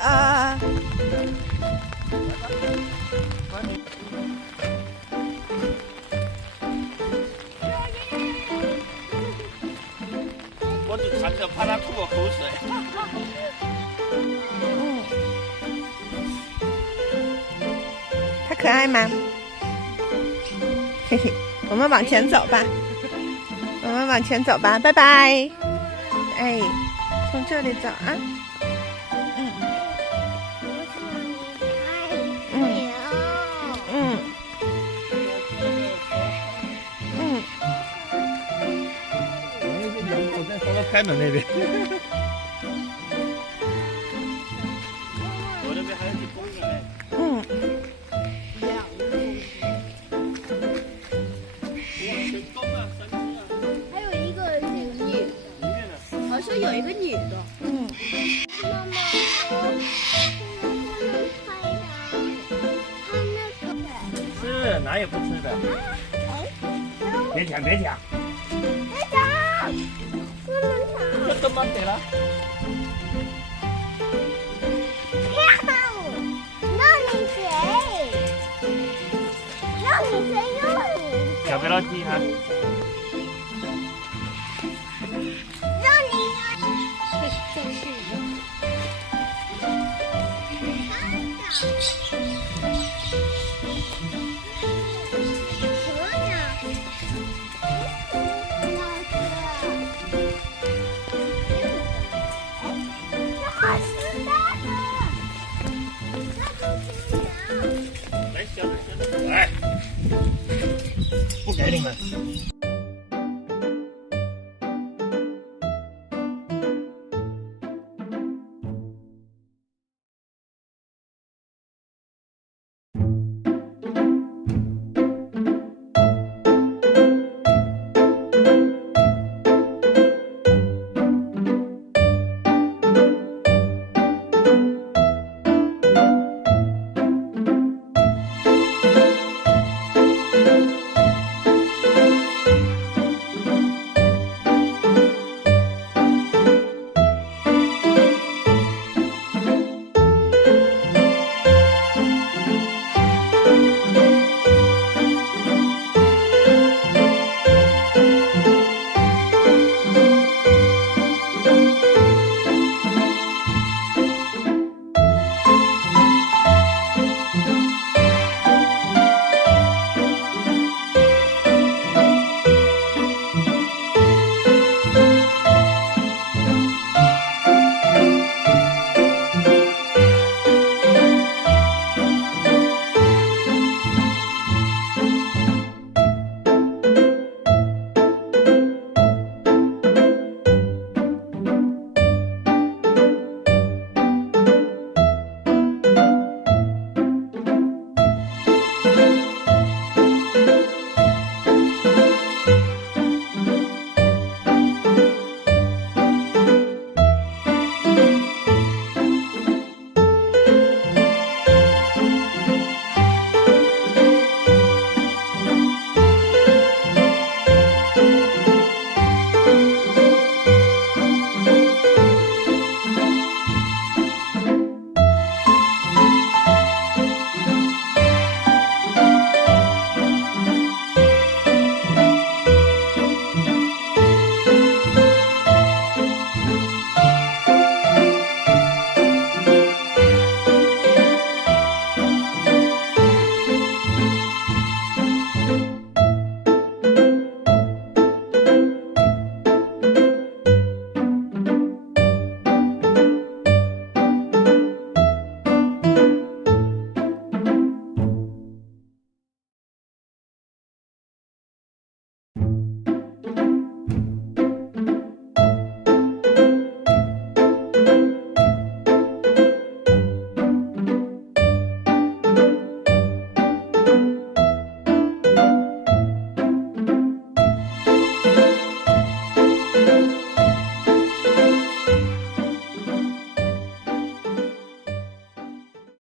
啊！我就看着怕他吐我口水。它可爱吗？嘿嘿，我们往前走吧。我们往前走吧，拜拜。哎，从这里走啊。嗯。我在放到开门那边。我那边还有几公里呢。还有一个女的，好像有一个女的。妈妈说不能拍他那个。是哪有不吃的？别抢，别抢！别抢！不能抢！这都没得了。跳！让你谁？让你谁？让你谁？小别着急哈。让你。这是。